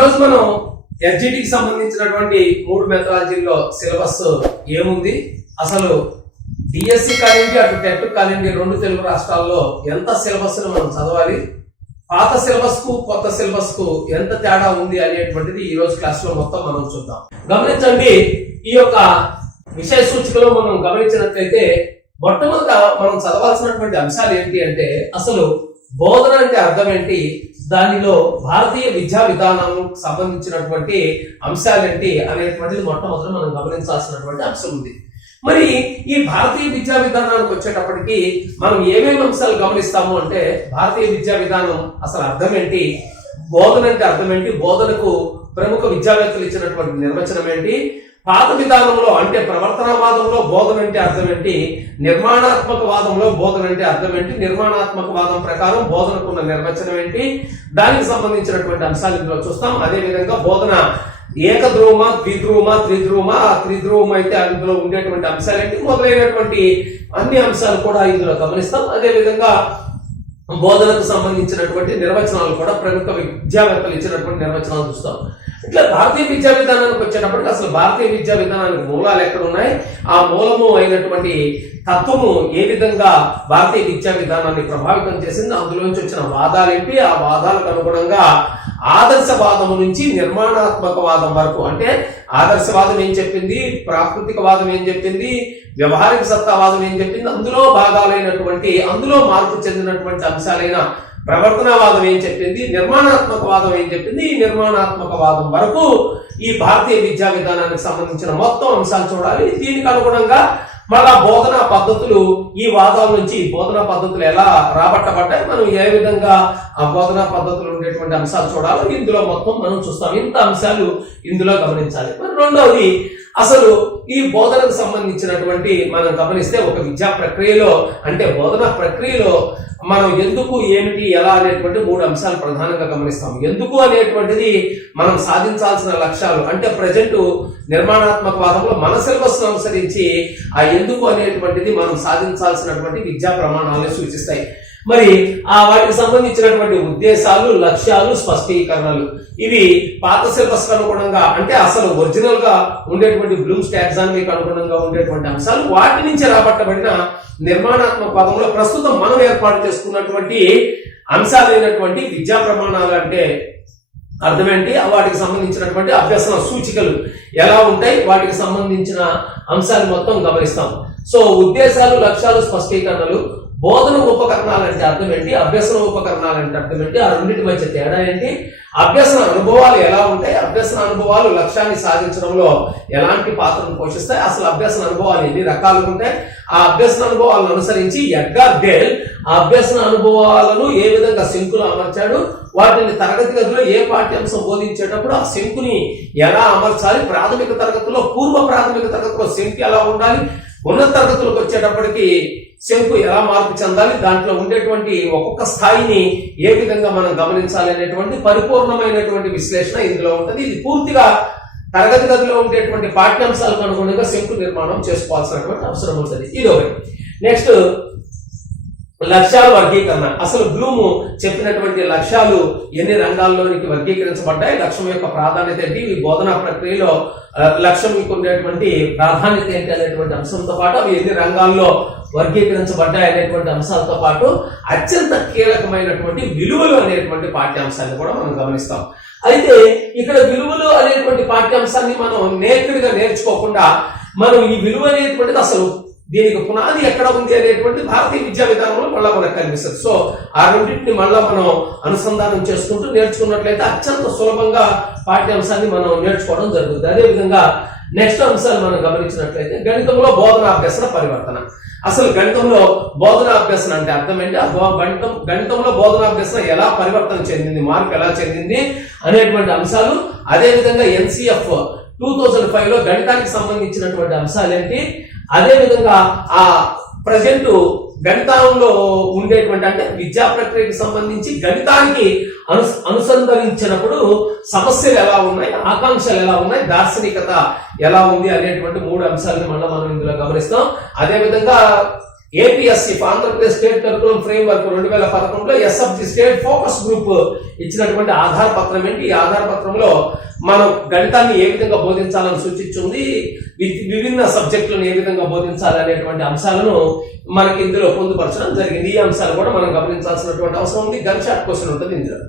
రోజు మనం ఎస్జిటికి సంబంధించినటువంటి 3 మెథడాలజీల్లో సిలబస్ ఏముంది, అసలు డిఎస్సి కానివ్వండి అటు టెట్ కానివ్వండి 2 తెలుగు రాష్ట్రాల్లో ఎంత సిలబస్ మనం చదవాలి, పాత సిలబస్ కు కొత్త సిలబస్ కు ఎంత తేడా ఉంది అనేటువంటిది ఈ రోజు క్లాస్ లో మొత్తం మనం చూద్దాం. గమనించండి, ఈ యొక్క విషయ సూచికలో మనం గమనించినట్లయితే మొట్టమొదట మనం చదవాల్సినటువంటి అంశాలు ఏంటి అంటే అసలు బోధన అంటే అర్థం ఏంటి, దానిలో భారతీయ విద్యా విధానానికి సంబంధించినటువంటి అంశాలు ఏంటి అనేటువంటిది మొట్టమొదటి మనం గమనించాల్సినటువంటి అంశం ఉంది. మరి ఈ భారతీయ విద్యా విధానానికి వచ్చేటప్పటికి మనం ఏమేమి అంశాలు గమనిస్తాము అంటే భారతీయ విద్యా విధానం అసలు అర్థం ఏంటి, బోధన అంటే అర్థం ఏంటి, బోధనకు ప్రముఖ విద్యావేత్తలు ఇచ్చినటువంటి నిర్వచనం ఏంటి, పాత విధానంలో అంటే ప్రవర్తనవాదంలో బోధన అంటే అర్థం ఏంటి, నిర్మాణాత్మక వాదంలో బోధన అంటే అర్థం ఏంటి, నిర్మాణాత్మక వాదం ప్రకారం బోధనకున్న నిర్వచనం ఏంటి, దానికి సంబంధించినటువంటి అంశాలు ఇందులో చూస్తాం. అదే విధంగా బోధన ఏకధ్రువమా ద్విధ్రువమా త్రిధ్రువమా, త్రిధ్రువం అయితే అందులో ఉండేటువంటి అంశాలు ఏంటి మొదలైనటువంటి అన్ని అంశాలు కూడా ఇందులో గమనిస్తాం. అదే విధంగా బోధనకు సంబంధించినటువంటి నిర్వచనాలు కూడా ప్రముఖ విద్యావేత్తలు ఇచ్చినటువంటి నిర్వచనాలు చూస్తాం. ఇట్లా భారతీయ విద్యా విధానానికి వచ్చేటప్పటికి అసలు భారతీయ విద్యా విధానానికి మూలాలు ఎక్కడ ఉన్నాయి, ఆ మూలము అయినటువంటి తత్వము ఏ విధంగా భారతీయ విద్యా విధానాన్ని ప్రభావితం చేసింది, అందులోంచి వచ్చిన వాదాలు ఏంటి, ఆ వాదాలకు అనుగుణంగా ఆదర్శవాదము నుంచి నిర్మాణాత్మక వాదం వరకు, అంటే ఆదర్శవాదం ఏం చెప్పింది, ప్రాకృతికవాదం ఏం చెప్పింది, వ్యవహారిక సత్తావాదం ఏం చెప్పింది, అందులో భాగాలైనటువంటి అందులో మార్పు చెందినటువంటి అంశాలైన ప్రవర్తనవాదం ఏం చెప్పింది, నిర్మాణాత్మక వాదం ఏం చెప్పింది, ఈ నిర్మాణాత్మక వాదం వరకు ఈ భారతీయ విద్యా విధానానికి సంబంధించిన మొత్తం అంశాలు చూడాలి. దీనికి అనుగుణంగా మళ్ళా బోధనా పద్ధతులు, ఈ వాదాల నుంచి బోధనా పద్ధతులు ఎలా రాబట్టబడ్డాయి, మనం ఏ విధంగా ఆ బోధనా పద్ధతులు ఉండేటువంటి అంశాలు చూడాలో ఇందులో మొత్తం మనం చూస్తాం. ఇంత అంశాలు ఇందులో గమనించాలి. మరి రెండవది అసలు ఈ బోధనకు సంబంధించినటువంటి మనం గమనిస్తే ఒక విద్యా ప్రక్రియలో అంటే బోధనా ప్రక్రియలో మనం ఎందుకు ఏమిటి ఎలా అనేటువంటి 3 అంశాలు ప్రధానంగా గమనిస్తాం. ఎందుకు అనేటువంటిది మనం సాధించాల్సిన లక్ష్యాలు, అంటే ప్రజెంట్ నిర్మాణాత్మక వాదంలో మన సిలబస్ అనుసరించి ఆ ఎందుకు అనేటువంటిది మనం సాధించాల్సినటువంటి విద్యా ప్రమాణాలను సూచిస్తాయి. మరి ఆ వాటికి సంబంధించినటువంటి ఉద్దేశాలు, లక్ష్యాలు, స్పష్టీకరణలు ఇవి పాత సిలబస్ అనుగుణంగా అంటే అసలు ఒరిజినల్ గా ఉండేటువంటి బ్లూమ్స్ టాక్సానమీకి అనుగుణంగా ఉండేటువంటి అంశాలు, వాటి నుంచి రాబట్టబడిన నిర్మాణాత్మక పదంలో ప్రస్తుతం మనం ఏర్పాటు చేసుకున్నటువంటి అంశాలైనటువంటి విద్యా ప్రమాణాలు అంటే అర్థమేంటి, వాటికి సంబంధించినటువంటి అభ్యసన సూచికలు ఎలా ఉంటాయి, వాటికి సంబంధించిన అంశాలు మొత్తం గమనిస్తాం. సో ఉద్దేశాలు, లక్ష్యాలు, స్పష్టీకరణలు, బోధన ఉపకరణాలు అంటే అర్థం ఏంటి, అభ్యసన ఉపకరణాలు అంటే అర్థం ఏంటి, ఆ రెండింటి మధ్య తేడా ఏంటి, అభ్యసన అనుభవాలు ఎలా ఉంటాయి, అభ్యసన అనుభవాలు లక్ష్యాన్ని సాధించడంలో ఎలాంటి పాత్రను పోషిస్తాయి, అసలు అభ్యసన అనుభవాలు ఎన్ని రకాలుగా ఉంటాయి, ఆ అభ్యసన అనుభవాలను అనుసరించి ఎడ్గార్ డేల్ ఆ అభ్యసన అనుభవాలను ఏ విధంగా శంకులు అమర్చాడు, వాటిని తరగతి గదిలో ఏ పాఠ్యాంశం బోధించేటప్పుడు ఆ శంకుని ఎలా అమర్చాలి, ప్రాథమిక తరగతిలో పూర్వ ప్రాథమిక తరగతిలో శంకు ఎలా ఉండాలి, ఉన్నత తరగతులకు వచ్చేటప్పటికి శంకు ఎలా మార్పు చెందాలి, దాంట్లో ఉండేటువంటి ఒక్కొక్క స్థాయిని ఏ విధంగా మనం గమనించాలి అనేటువంటి పరిపూర్ణమైనటువంటి విశ్లేషణ ఇందులో ఉంటుంది. ఇది పూర్తిగా తరగతి గదిలో ఉండేటువంటి పాఠ్యాంశాలకు అనుగుణంగా శంకు నిర్మాణం చేసుకోవాల్సినటువంటి అవసరం ఉంటుంది. ఇది ఒకటి. నెక్స్ట్ లక్ష్యాల వర్గీకరణ. అసలు బ్లూము చెప్పినటువంటి లక్ష్యాలు ఎన్ని రంగాల్లోనికి వర్గీకరించబడ్డాయి, లక్ష్యం యొక్క ప్రాధాన్యత ఏంటి, ఈ బోధనా ప్రక్రియలో లక్ష్యం ఉండేటువంటి ప్రాధాన్యత ఏంటి అనేటువంటి అంశంతో పాటు అవి ఎన్ని రంగాల్లో వర్గీకరించబడ్డాయి అనేటువంటి అంశాలతో పాటు అత్యంత కీలకమైనటువంటి విలువలు అనేటువంటి పాఠ్యాంశాన్ని కూడా మనం గమనిస్తాం. అయితే ఇక్కడ విలువలు అనేటువంటి పాఠ్యాంశాన్ని మనం నేర్చుడిగా నేర్చుకోకుండా మనం ఈ విలువ అనేటువంటిది అసలు దీనికి పునాది ఎక్కడ ఉంది అనేటువంటి భారతీయ విద్యా విధానంలో మళ్ళీ మనకు కనిపిస్తుంది. సో ఆ రెండింటిని మళ్ళా మనం అనుసంధానం చేసుకుంటూ నేర్చుకున్నట్లయితే అత్యంత సులభంగా పాఠ్యాంశాన్ని మనం నేర్చుకోవడం జరుగుతుంది. అదేవిధంగా నెక్స్ట్ అంశాలు మనం గమనించినట్లయితే గణితంలో బోధనాభ్యసన పరివర్తన. అసలు గణితంలో బోధనాభ్యసన అంటే అర్థం ఏంటి, గణితంలో బోధనాభ్యసన ఎలా పరివర్తన చెందింది, మార్పు ఎలా చెందింది అనేటువంటి అంశాలు, అదేవిధంగా NCF 2005లో గణితానికి సంబంధించినటువంటి అంశాలు ఏంటి, అదేవిధంగా ఆ ప్రజెంట్ గణితంలో ఉండేటువంటి అంటే విద్యా ప్రక్రియకి సంబంధించి గణితానికి అనుసంధానించినప్పుడు సమస్యలు ఎలా ఉన్నాయి, ఆకాంక్షలు ఎలా ఉన్నాయి, దార్శనికత ఎలా ఉంది అనేటువంటి 3 అంశాలను మళ్ళీ మనం ఇందులో గమనిస్తాం. అదేవిధంగా APSC Andhra Pradesh state curriculum framework 2011లో SFG state focus group ఇచ్చినటువంటి ఆధార పత్రం ఏంటి? ఈ ఆధార పత్రంలో మనం గణితాన్ని ఏ విధంగా బోధించాలని సూచించింది, విభిన్న సబ్జెక్టులను ఏ విధంగా బోధించాలి అనేటువంటి అంశాలను మనకి ఇందులో పొందుపరచడం జరిగింది. ఈ అంశాలు కూడా మనం గమనించాల్సినటువంటి అవసరం ఉంది. గన్ షాట్ క్వశ్చన్ ఉంటుంది ఇందులో.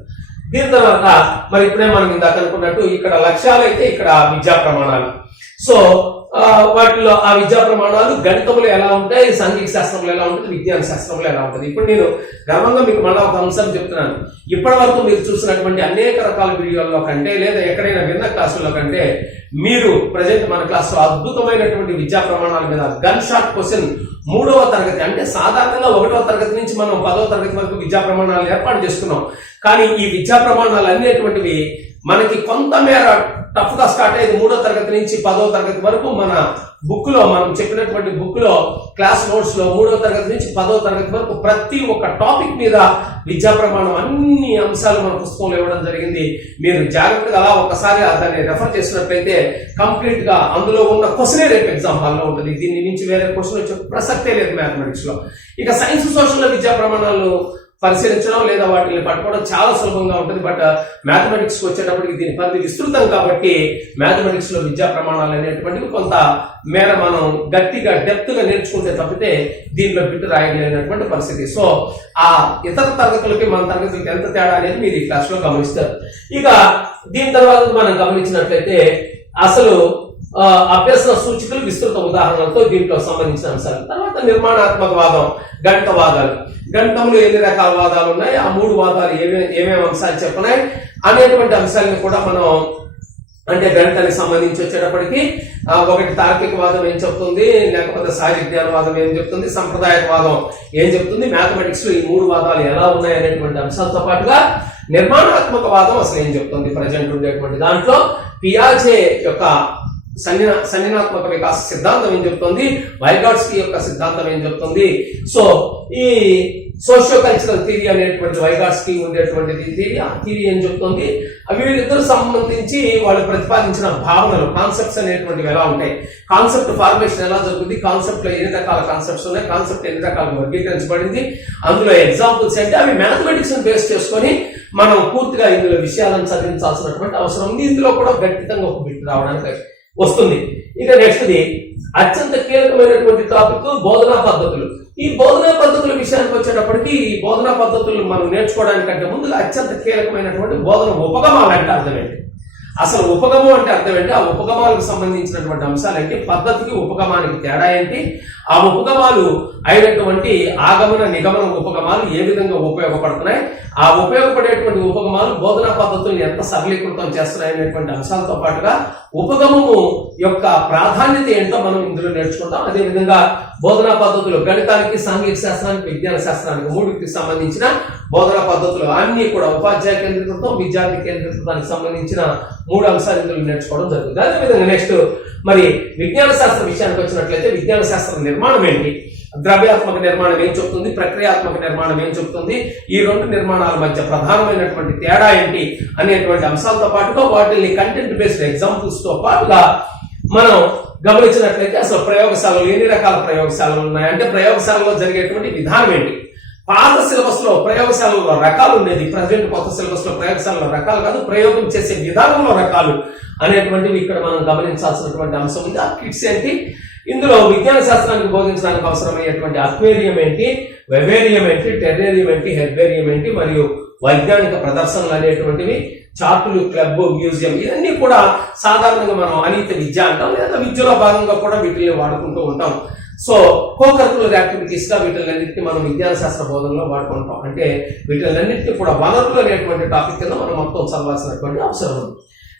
దీని తర్వాత మరి ఇప్పుడే మనం ఇందాక అనుకున్నట్టు ఇక్కడ లక్ష్యాలు అయితే ఇక్కడ విద్యా ప్రమాణాలు. సో వాటిలో ఆ విద్యా ప్రమాణాలు గణితంలో ఎలా ఉంటాయి, సాంఘిక శాస్త్రంలో ఎలా ఉంటుంది, విజ్ఞాన శాస్త్రంలో ఎలా ఉంటుంది. ఇప్పుడు నేను గర్వంగా మీకు మళ్ళీ ఒక అంశం చెప్తున్నాను. ఇప్పటి వరకు మీరు చూసినటువంటి అనేక రకాల వీడియోల్లో కంటే లేదా ఎక్కడైనా విన్న క్లాసుల్లో కంటే మీరు ప్రజెంట్ మన క్లాసులో అద్భుతమైనటువంటి విద్యా ప్రమాణాల మీద గన్ షాట్ క్వశ్చన్ 3వ తరగతి అంటే సాధారణంగా 1వ తరగతి నుంచి మనం 10వ తరగతి వరకు విద్యా ప్రమాణాలు ఏర్పాటు చేసుకున్నాం. కానీ ఈ విద్యా ప్రమాణాలు అనేటువంటివి మనకి కొంతమేర టఫ్ గా స్టార్ట్ అయ్యేది 3వ తరగతి నుంచి 10వ తరగతి వరకు. మన బుక్ లో మనం చెప్పినటువంటి బుక్ లో క్లాస్ నోట్స్ లో 3వ తరగతి నుంచి 10వ తరగతి వరకు ప్రతి ఒక్క టాపిక్ మీద విద్యా ప్రమాణం అన్ని అంశాలు మన పుస్తకంలో ఇవ్వడం జరిగింది. మీరు జాగ్రత్తగా అలా ఒకసారి దాన్ని రెఫర్ చేసినట్లయితే కంప్లీట్ గా అందులో ఉన్న క్వశ్చనే రేపు ఎగ్జామ్ హాల్లో ఉంటుంది. దీని నుంచి వేరే క్వశ్చన్ వచ్చే ప్రసక్తే లేదు మ్యాథమెటిక్స్ లో. ఇక సైన్స్ సోషల్ లో విద్యా ప్రమాణాలు పరిశీలించడం లేదా వాటిని పట్టుకోవడం చాలా సులభంగా ఉంటుంది. బట్ మ్యాథమెటిక్స్ వచ్చేటప్పటికి దీని పరిధి విస్తృతం కాబట్టి మ్యాథమెటిక్స్ లో విద్యా ప్రమాణాలు అనేటువంటివి కొంత మేర మనం గట్టిగా డెప్త్ గా నేర్చుకుంటే తప్పితే దీనిలో బిట్టు రాయలేనటువంటి పరిస్థితి. సో ఆ ఇతర తరగతులకి మన తరగతులకి ఎంత తేడా అనేది మీరు ఈ క్లాస్ లో గమనిస్తారు. ఇక దీని తర్వాత మనం గమనించినట్లయితే అసలు అభ్యసన సూచికలు విస్తృత ఉదాహరణలతో దీంట్లో సంబంధించిన అంశాలు. తర్వాత నిర్మాణాత్మక వాదం, గణిత వాదాలు. గణితంలో ఎన్ని రకాల వాదాలు ఉన్నాయి, ఆ 3 వాదాలు ఏమేమి అంశాలు చెప్పినాయి అనేటువంటి అంశాలను కూడా మనం అంటే గణితానికి సంబంధించి వచ్చేటప్పటికి ఒకటి తార్కిక వాదం ఏం చెప్తుంది, లేకపోతే సహజ విజ్ఞానవాదం ఏం చెప్తుంది, సంప్రదాయవాదం ఏం చెప్తుంది, మ్యాథమెటిక్స్ లో ఈ 3 వాదాలు ఎలా ఉన్నాయి అనేటువంటి అంశాలతో పాటుగా నిర్మాణాత్మక వాదం అసలు ఏం చెప్తుంది ప్రజెంట్ ఉండేటువంటి దాంట్లో, పియాజే యొక్క సంజ్ఞానాత్మక వికాస సిద్ధాంతం ఏం చెప్తుంది, వైగాట్స్కీ యొక్క సిద్ధాంతం ఏం చెప్తుంది. సో ఈ సోషియో కల్చరల్ థియరీ అనేటువంటి వైగాట్స్కీ ఉండేటువంటి థియరీ, ఆ థియరీ ఏం చెప్తుంది, వీళ్ళిద్దరు సంబంధించి వాళ్ళు ప్రతిపాదించిన భావనలు, కాన్సెప్ట్స్ అనేటువంటివి ఎలా ఉంటాయి, కాన్సెప్ట్ ఫార్మేషన్ ఎలా జరుగుతుంది, కాన్సెప్ట్ లో ఎన్ని రకాల కాన్సెప్ట్స్ ఉన్నాయి, కాన్సెప్ట్ ఎన్ని రకాలుగా వర్గీకరించబడింది, అందులో ఎగ్జాంపుల్స్ అంటే అవి మ్యాథమెటిక్స్ ని బేస్ చేసుకొని మనం పూర్తిగా ఇందులో విషయాలను చదివించాల్సినటువంటి అవసరం ఉంది. ఇందులో కూడా ఖచ్చితంగా ఒక బిట్ రావడానికి వస్తుంది. ఇక నెక్స్ట్ది అత్యంత కీలకమైనటువంటి టాపిక్ బోధనా పద్ధతులు. ఈ బోధనా పద్ధతుల విషయానికి వచ్చేటప్పటికి ఈ బోధనా పద్ధతులు మనం నేర్చుకోవడానికంటే ముందుగా అత్యంత కీలకమైనటువంటి బోధన ఉపగమాలు అంటే అర్థం ఏంటి, అసలు ఉపగమం అంటే అర్థం ఏంటి, ఆ ఉపగమాలకు సంబంధించినటువంటి అంశాలు ఏంటి, పద్ధతికి ఉపగమానికి తేడా ఏంటి, ఆ ఉపగమాలు అయినటువంటి ఆగమన నిగమన ఉపగమాలు ఏ విధంగా ఉపయోగపడుతున్నాయి, ఆ ఉపయోగపడేటువంటి ఉపగమాలు బోధనా పద్ధతుల్ని ఎంత సరళీకృతం చేస్తున్నాయి అనేటువంటి అంశాలతో పాటుగా ఉపగమము యొక్క ప్రాధాన్యత ఏంటో మనం ఇందులో నేర్చుకుంటాం. అదేవిధంగా బోధనా పద్ధతులు గణితానికి, సాంఘిక శాస్త్రానికి, విజ్ఞాన శాస్త్రానికి 3కి సంబంధించిన బోధనా పద్ధతులు అన్ని కూడా ఉపాధ్యాయ కేంద్రీకృతం, విద్యార్థి కేంద్రీకృతానికి సంబంధించిన 3 అంశాలు ఇందులో నేర్చుకోవడం జరుగుతుంది. అదేవిధంగా నెక్స్ట్ మరి విజ్ఞాన శాస్త్రం విషయానికి వచ్చినట్లయితే విజ్ఞాన శాస్త్ర నిర్మాణం ఏంటి, ద్రవ్యాత్మక నిర్మాణం ఏం చెప్తుంది, ప్రక్రియాత్మక నిర్మాణం ఏం చెప్తుంది, ఈ 2 నిర్మాణాల మధ్య ప్రధానమైనటువంటి తేడా ఏంటి అనేటువంటి అంశాలతో పాటుగా వాటిని కంటెంట్ బేస్డ్ ఎగ్జాంపుల్స్ తో పాటుగా మనం గమనించినట్లయితే అసలు ప్రయోగశాలలు ఎన్ని రకాల ప్రయోగశాలలు ఉన్నాయి, అంటే ప్రయోగశాలలో జరిగేటువంటి విధానం ఏంటి. పాత సిలబస్ లో ప్రయోగశాలలో రకాలు ఉండేది, ప్రజెంట్ కొత్త సిలబస్ లో ప్రయోగశాలలో రకాలు కాదు, ప్రయోగం చేసే విధానంలో రకాలు అనేటువంటివి ఇక్కడ మనం గమనించాల్సినటువంటి అంశం ఉంది. ఆ కిట్స్ ఏంటి, ఇందులో విజ్ఞాన శాస్త్రానికి బోధించడానికి అవసరమయ్యేటువంటి అక్వేరియం ఏంటి, వెవేరియం ఏంటి, టెర్రేరియం ఏంటి, హెర్బేరియం ఏంటి, మరియు వైజ్ఞానిక ప్రదర్శనలు అనేటువంటివి, చార్టులు, క్లబ్, మ్యూజియం, ఇవన్నీ కూడా సాధారణంగా మనం అనీత విద్య అంటాం, లేదా విద్యలో భాగంగా కూడా వీటిని వాడుకుంటూ ఉంటాం. సో కోకరికులర్ యాక్టివిటీస్ గా వీటిలన్నింటినీ మనం విజ్ఞాన శాస్త్ర బోధనలో వాడుకుంటాం. అంటే వీటిలన్నింటినీ కూడా వనరులు అనేటువంటి టాపిక్ కింద మనం మొత్తం చదవాల్సినటువంటి అవసరం ఉంది.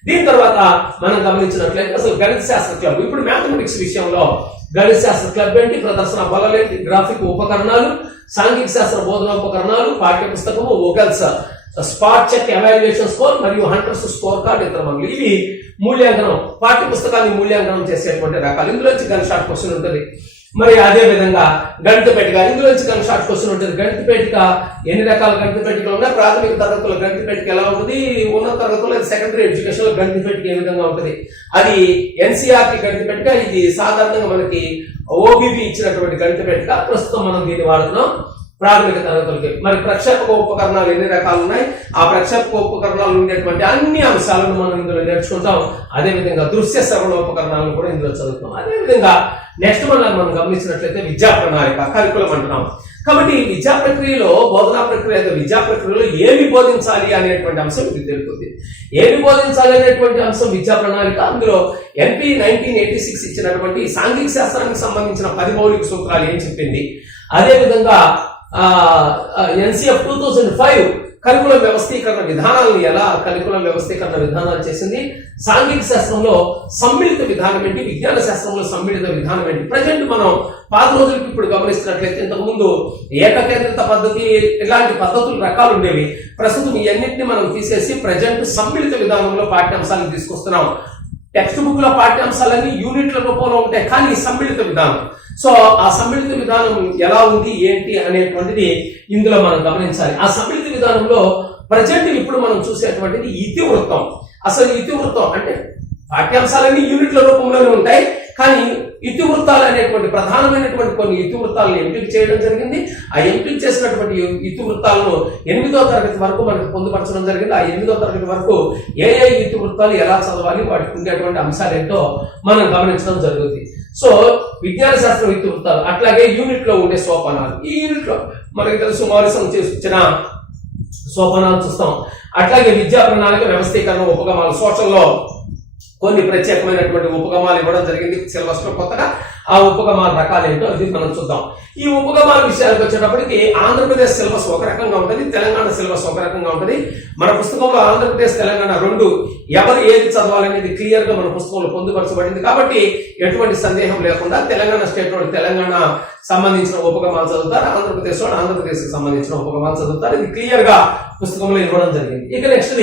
దీని తర్వాత మనం గమనించినట్లయితే అసలు గణిత శాస్త్ర క్లబ్. ఇప్పుడు మ్యాథమెటిక్స్ విషయంలో గణిత శాస్త్ర క్లబ్ ఏంటి, ప్రదర్శన బలలేంటి, గ్రాఫిక్ ఉపకరణాలు, సాంఘిక శాస్త్ర బోధన ఉపకరణాలు, పాఠ్య పుస్తకము, వోగల్స్, స్పాట్ చెక్, ఎవాల్యుయేషన్ స్కోర్ మరియు హంటర్స్ స్కోర్ కార్డ్, ఇతర మందులు. ఇవి మూల్యాంకనం, పాఠ్య పుస్తకాన్ని మూల్యాంకనం చేసేటువంటి రకాలు. ఇందులో గన్ షాట్ క్వశ్చన్ ఉంటుంది. మరి అదే విధంగా గణిత పట్టిక, ఇందులో నుంచి కానీ షార్ట్ క్వశ్చన్ ఉంటుంది. గణిత పట్టిక ఎన్ని రకాల గణిత పట్టికలు ఉన్నాయి? ప్రాథమిక తరగతుల గణిత పట్టిక ఎలా ఉంటుంది, ఉన్నత తరగతుల్లో సెకండరీ ఎడ్యుకేషన్ లో గణిత పట్టిక ఏ విధంగా ఉంటుంది, అది ఎన్సీఆర్టీ గణిత పట్టిక. ఇది సాధారణంగా మనకి ఓబీపీ ఇచ్చినటువంటి గణిత పట్టిక. ప్రస్తుతం మనం దీన్ని వాడుతున్నాం ప్రాథమిక తరగతులకి. మరి ప్రక్షేపక ఉపకరణాలు ఎన్ని రకాలు ఉన్నాయి, ఆ ప్రక్షేపక ఉపకరణాలు ఉండేటువంటి అన్ని అంశాలను మనం ఇందులో నేర్చుకుంటాం. అదేవిధంగా దృశ్య శ్రవణ ఉపకరణాలను కూడా ఇందులో చదువుతాం. అదేవిధంగా నెక్స్ట్ మనం గమనించినట్లయితే విద్యా ప్రణాళిక, కరికులం అంటున్నాం. కాబట్టి విద్యా ప్రక్రియలో, బోధనా ప్రక్రియ విద్యా ప్రక్రియలో ఏమి బోధించాలి అనేటువంటి అంశం ఇది తెలుపుతుంది. ఏమి బోధించాలి అనేటువంటి అంశం విద్యా ప్రణాళిక. అందులో NP 1986 ఇచ్చినటువంటి సాంఘిక శాస్త్రానికి సంబంధించిన 10 మౌలిక సూత్రాలు ఏం చెప్పింది, అదేవిధంగా NCF 2005 కరికులం వ్యవస్థీకరణ విధానాలను ఎలా కరికులం వ్యవస్థీకరణ విధానాలు చేసింది, సాంఘిక శాస్త్రంలో సమ్మిళిత విధానం ఏంటి, విజ్ఞాన శాస్త్రంలో సమ్మిళిత విధానం ఏంటి. ప్రజెంట్ మనం పాత రోజులకి ఇప్పుడు గమనిస్తున్నట్లయితే ఇంతకుముందు ఏకకేంద్రిత పద్ధతి ఇలాంటి పద్ధతులు రకాలు ఉండేవి. ప్రస్తుతం ఈ అన్నింటినీ మనం తీసేసి ప్రజెంట్ సమ్మిళిత విధానంలో పాఠ్యాంశాలను తీసుకొస్తున్నాం. టెక్స్ట్ బుక్ లో పాఠ్యాంశాలన్నీ యూనిట్ల రూపంలో ఉంటాయి, కానీ సమ్మిళిత విధానం. సో ఆ సమ్మిళిత విధానం ఎలా ఉంది ఏంటి అనేటువంటిది ఇందులో మనం గమనించాలి. ఆ సమ్మిళిత విధానంలో ప్రజెంట్ ఇప్పుడు మనం చూసేటువంటిది ఇతివృత్తం. అసలు ఇతివృత్తం అంటే పాఠ్యాంశాలన్నీ యూనిట్ల రూపంలోనే ఉంటాయి, కానీ ఇతివృత్తాలు అనేటువంటి ప్రధానమైనటువంటి కొన్ని ఇతివృత్తాలను ఎంపిక చేయడం జరిగింది. ఆ ఎంపిక చేసినటువంటి ఇతివృత్తాలను 8వ తరగతి వరకు మనకు పొందుపరచడం జరిగింది. ఆ 8వ తరగతి వరకు ఏ ఇతివృత్తాలు ఎలా చదవాలి, వాటికి ఉండేటువంటి అంశాలు ఏంటో మనం గమనించడం జరుగుతుంది. సో విజ్ఞాన శాస్త్రం ఇతివృత్తాలు, అట్లాగే యూనిట్ లో ఉండే సోపానాలు. ఈ యూనిట్ లో మనకి తెలుసు మారిసం చేసిన సోపానాలు చూస్తాం. అట్లాగే విద్యా ప్రణాళిక, వ్యవస్థీకరణ, ఉపగమాలు. సోషల్లో కొన్ని ప్రత్యేకమైనటువంటి ఉపగమాలు ఇవ్వడం జరిగింది సిలబస్ లో కొత్తగా. ఆ ఉపగమాల రకాలు ఏంటో అది మనం చూద్దాం. ఈ ఉపగమాల విషయాలకు వచ్చేటప్పటికి ఆంధ్రప్రదేశ్ సిలబస్ ఒక రకంగా ఉంటుంది, తెలంగాణ సిలబస్ ఒక రకంగా ఉంటుంది. మన పుస్తకంలో ఆంధ్రప్రదేశ్ తెలంగాణ రెండు ఎవరు ఏది చదవాలనేది క్లియర్ గా మన పుస్తకంలో పొందుపరచబడింది. కాబట్టి ఎటువంటి సందేహం లేకుండా తెలంగాణ స్టేట్ వాడు తెలంగాణ సంబంధించిన ఉపగమాలు చదువుతారు, ఆంధ్రప్రదేశ్ వాడు ఆంధ్రప్రదేశ్ కి సంబంధించిన ఉపగమాలు చదువుతారు. ఇది క్లియర్ గా పుస్తకంలో ఇవ్వడం జరిగింది. ఇక నెక్స్ట్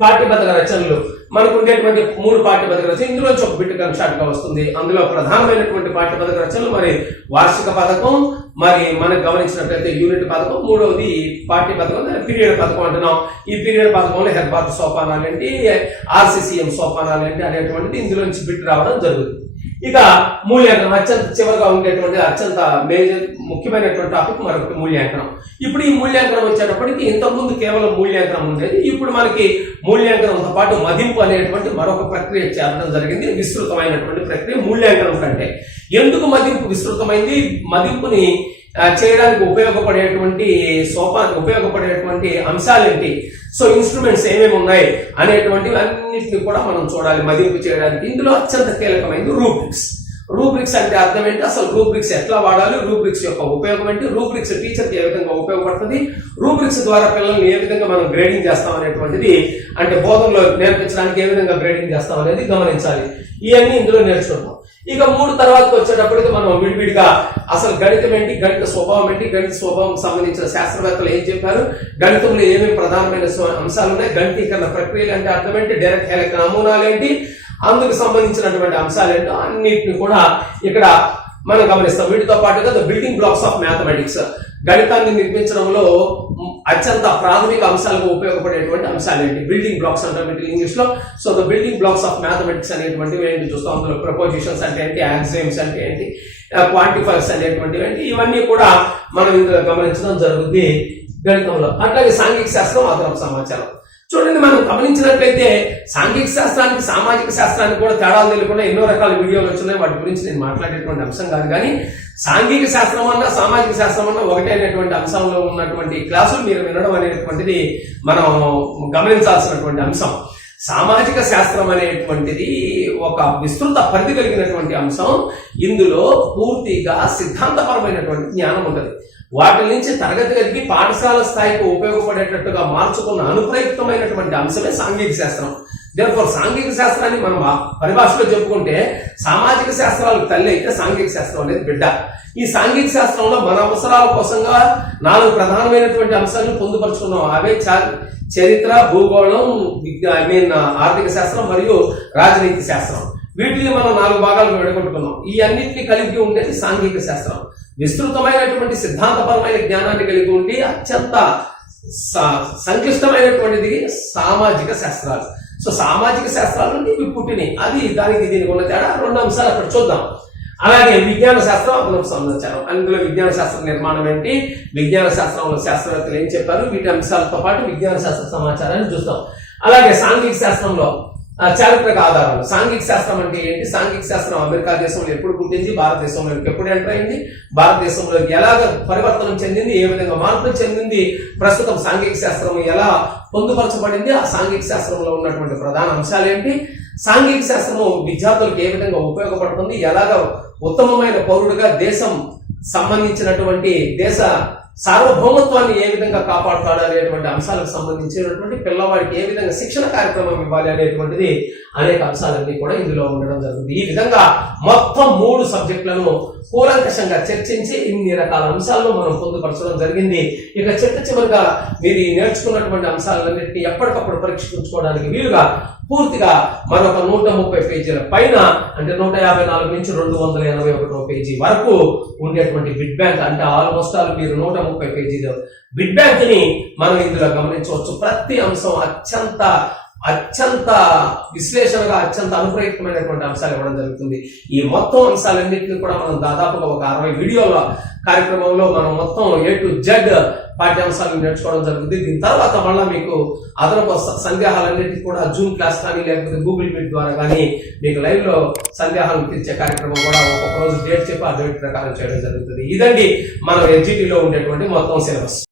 పాఠ్యపథక రచనలు. మనకు ఉండేటువంటి 3 పాఠ్యపథక రచనలు, ఇందులోంచి ఒక బిట్ షార్ట్ గా వస్తుంది. అందులో ప్రధానమైనటువంటి పాఠ్యపథక రచనలు మరి వార్షిక పథకం, మరి మనకు గమనించినట్లయితే యూనిట్ పథకం, మూడవది పాఠ్యపథకం, పీరియడ్ పథకం అంటున్నాం. ఈ పీరియడ్ పథకంలో హెర్బాత్ సోపానాలు ఏంటి, RCCM సోపానాలు ఏంటి అనేటువంటిది ఇందులోంచి బిట్ రావడం జరుగుతుంది. ఇక మూల్యాంకనం అత్యంత చివరిగా ఉండేటువంటి అత్యంత మేజర్ ముఖ్యమైనటువంటి టాపిక్ మరొకటి మూల్యాంకనం. ఇప్పుడు ఈ మూల్యాంకనం వచ్చేటప్పటికి ఇంతకుముందు కేవలం మూల్యాంకనం ఉండేది. ఇప్పుడు మనకి మూల్యాంకనంతో పాటు మదింపు అనేటువంటి మరొక ప్రక్రియ చేరడం జరిగింది. విస్తృతమైనటువంటి ప్రక్రియ మూల్యాంకనం కంటే. ఎందుకు మదింపు విస్తృతమైంది, మదింపుని చేయడానికి ఉపయోగపడేటువంటి అంశాలేంటి, సో ఇన్స్ట్రుమెంట్స్ ఏమేమి ఉన్నాయి అనేటువంటివి అన్నింటినీ కూడా మనం చూడాలి మదింపు చేయడానికి. ఇందులో అత్యంత కీలకమైనది రూబ్రిక్స్. రూబ్రిక్స్ అంటే అర్థం ఏంటి, అసలు రూబ్రిక్స్ ఎట్లా వాడాలి, రూబ్రిక్స్ యొక్క ఉపయోగం ఏంటి, రూబ్రిక్స్ టీచర్కి ఏ విధంగా ఉపయోగపడుతుంది, రూబ్రిక్స్ ద్వారా పిల్లల్ని ఏ విధంగా మనం గ్రేడింగ్ చేస్తాం అనేటువంటిది, అంటే బోధనలో నేర్పించడానికి ఏ విధంగా గ్రేడింగ్ చేస్తాం అనేది గమనించాలి. ఇవన్నీ ఇందులో నేర్చుకుంటాం. ఇక 3 తర్వాత వచ్చేటప్పటికి మనం విడివిడిగా అసలు గణితం ఏంటి, గణిత స్వభావం ఏంటి, గణిత స్వభావం సంబంధించిన శాస్త్రవేత్తలు ఏం చెప్పారు, గణితంలో ఏమేమి ప్రధానమైన అంశాలు ఉన్నాయి, గణితీకరణ ప్రక్రియలు అంటే అర్థం ఏంటి, డైరెక్ట్ హెలెక్ నమూనాలు ఏంటి, అందుకు సంబంధించినటువంటి అంశాలు ఏంటో అన్నిటిని కూడా ఇక్కడ మనం గమనిస్తాం. వీటితో పాటుగా the building blocks of mathematics, గణితాన్ని నిర్మించడంలో అత్యంత ప్రాథమిక అంశాలకు ఉపయోగపడేటువంటి అంశాలు ఏంటి, బిల్డింగ్ బ్లాక్స్ అంటారు ఇంగ్లీష్ లో. So the building blocks of mathematics అనేటువంటివి ఏంటి చూస్తాం. అందులో ప్రపోజిషన్స్ అంటే ఏంటి, యాక్సియమ్స్ అంటే ఏంటి, క్వాంటిఫైర్స్ అనేటువంటివి ఏంటి, ఇవన్నీ కూడా మనం ఇందులో గమనించడం జరుగుతుంది గణితంలో. అట్లాగే సాంఘిక శాస్త్రం, అదనపు సమాచారం. చూడండి, మనం గమనించినట్లయితే సాంఘిక శాస్త్రానికి సామాజిక శాస్త్రానికి కూడా తేడాలు తెలియకుండా ఎన్నో రకాల వీడియోలు వచ్చినాయి. వాటి గురించి నేను మాట్లాడేటువంటి అంశం కాదు, కానీ సాంఘిక శాస్త్రం అన్నా సామాజిక శాస్త్రం అన్నా ఒకటే అనేటువంటి అంశంలో ఉన్నటువంటి క్లాసులు మీరు వినడం అనేటువంటిది మనం గమనించాల్సినటువంటి అంశం. సామాజిక శాస్త్రం అనేటువంటిది ఒక విస్తృత పరిధి కలిగినటువంటి అంశం. ఇందులో పూర్తిగా సిద్ధాంతపరమైనటువంటి జ్ఞానం ఉంటుంది. వాటి నుంచి తరగతి గదికి పాఠశాల స్థాయికి ఉపయోగపడేటట్టుగా మార్చుకున్న అనుప్రయుక్తమైనటువంటి అంశమే సాంఘిక శాస్త్రం. దేర్ఫోర్ సాంఘిక శాస్త్రాన్ని మనం పరిభాషలో చెప్పుకుంటే సామాజిక శాస్త్రాలు తల్లి అయితే సాంఘిక శాస్త్రం అనేది బిడ్డ. ఈ సాంఘిక శాస్త్రంలో మన అవసరాల కోసంగా 4 ప్రధానమైనటువంటి అంశాలను పొందుపరుచుకున్నాం. అవే చరిత్ర, భూగోళం, ఆర్థిక శాస్త్రం మరియు రాజనీతి శాస్త్రం. వీటిని మనం 4 భాగాలుగా విడగొట్టుకున్నాం. ఈ అన్నింటినీ కలిగి ఉండేది సాంఘిక శాస్త్రం. విస్తృతమైనటువంటి సిద్ధాంతపరమైన జ్ఞానాన్ని కలిగి ఉండి అత్యంత సంక్లిష్టమైనటువంటిది సామాజిక శాస్త్రాలు. సో సామాజిక శాస్త్రాల నుండి ఇవి పుట్టినాయి. అది దీనికి ఉన్న తేడా 2 అంశాలు అక్కడ చూద్దాం. అలాగే విజ్ఞాన శాస్త్రం అదనపు సమాచారం. అందులో విజ్ఞాన శాస్త్ర నిర్మాణం ఏంటి, విజ్ఞాన శాస్త్రంలో శాస్త్రవేత్తలు ఏం చెప్పారు, వీటి అంశాలతో పాటు విజ్ఞాన శాస్త్ర సమాచారాన్ని చూస్తాం. అలాగే సాంఘిక శాస్త్రంలో చారిత్రక ఆధారాలు. సాంఘిక శాస్త్రం అంటే ఏంటి, సాంఘిక శాస్త్రం అమెరికా దేశంలో ఎప్పుడు పుట్టింది, భారతదేశంలోకి ఎప్పుడు ఎంటర్ అయింది, భారతదేశంలో ఎలాగ పరివర్తనం చెందింది, ఏ విధంగా మార్పులు చెందింది, ప్రస్తుతం సాంఘిక శాస్త్రం ఎలా పొందుపరచబడింది, ఆ సాంఘిక శాస్త్రంలో ఉన్నటువంటి ప్రధాన అంశాలు ఏంటి, సాంఘిక శాస్త్రము విద్యార్థులకు ఏ విధంగా ఉపయోగపడుతుంది, ఎలాగ ఉత్తమమైన పౌరుడిగా దేశం సంబంధించినటువంటి దేశ సార్వభౌమత్వాన్ని ఏ విధంగా కాపాడుతాడు అనేటువంటి అంశాలకు సంబంధించినటువంటి పిల్లవాడికి ఏ విధంగా శిక్షణ కార్యక్రమం ఇవ్వాలి అనేటువంటిది అనేక అంశాలన్నీ కూడా ఇందులో ఉండడం జరుగుతుంది. ఈ విధంగా మొత్తం 3 సబ్జెక్టులను కూలంకషంగా చర్చించి ఇన్ని రకాల అంశాలను మనం పొందుపరచడం జరిగింది. ఇక చివరిగా మీరు నేర్చుకున్నటువంటి అంశాలన్నింటినీ ఎప్పటికప్పుడు పరీక్షించుకోవడానికి వీలుగా పూర్తిగా మరొక 130 పేజీల పైన, అంటే 154 నుంచి 281 పేజీ వరకు ఉండేటువంటి బిడ్ బ్యాంక్, అంటే ఆల్మోస్ట్ మీరు 130 పేజీల బిడ్ బ్యాంక్ ని మనం ఇందులో గమనించవచ్చు. ప్రతి అంశం అత్యంత విశ్లేషణగా అత్యంత అనుప్రయుక్తమైనటువంటి అంశాలు ఇవ్వడం జరుగుతుంది. ఈ మొత్తం అంశాలన్నింటినీ కూడా మనం దాదాపుగా ఒక 60 వీడియోల కార్యక్రమంలో మనం మొత్తం A to Z పాఠ్యాంశాలను నేర్చుకోవడం జరుగుతుంది. దీని తర్వాత మళ్ళీ మీకు అదనపు సందేహాలన్నింటినీ కూడా జూమ్ క్లాస్ కానీ లేకపోతే గూగుల్ మీట్ ద్వారా కానీ మీకు లైవ్ లో సందేహాలను తీర్చే కార్యక్రమం కూడా ఒక్కొక్క రోజు డేట్ చెప్పి ఆ డేట్ ప్రకారం చేయడం జరుగుతుంది. ఇదండి మనం ఎడ్జిటీలో ఉండేటువంటి మొత్తం సిలబస్.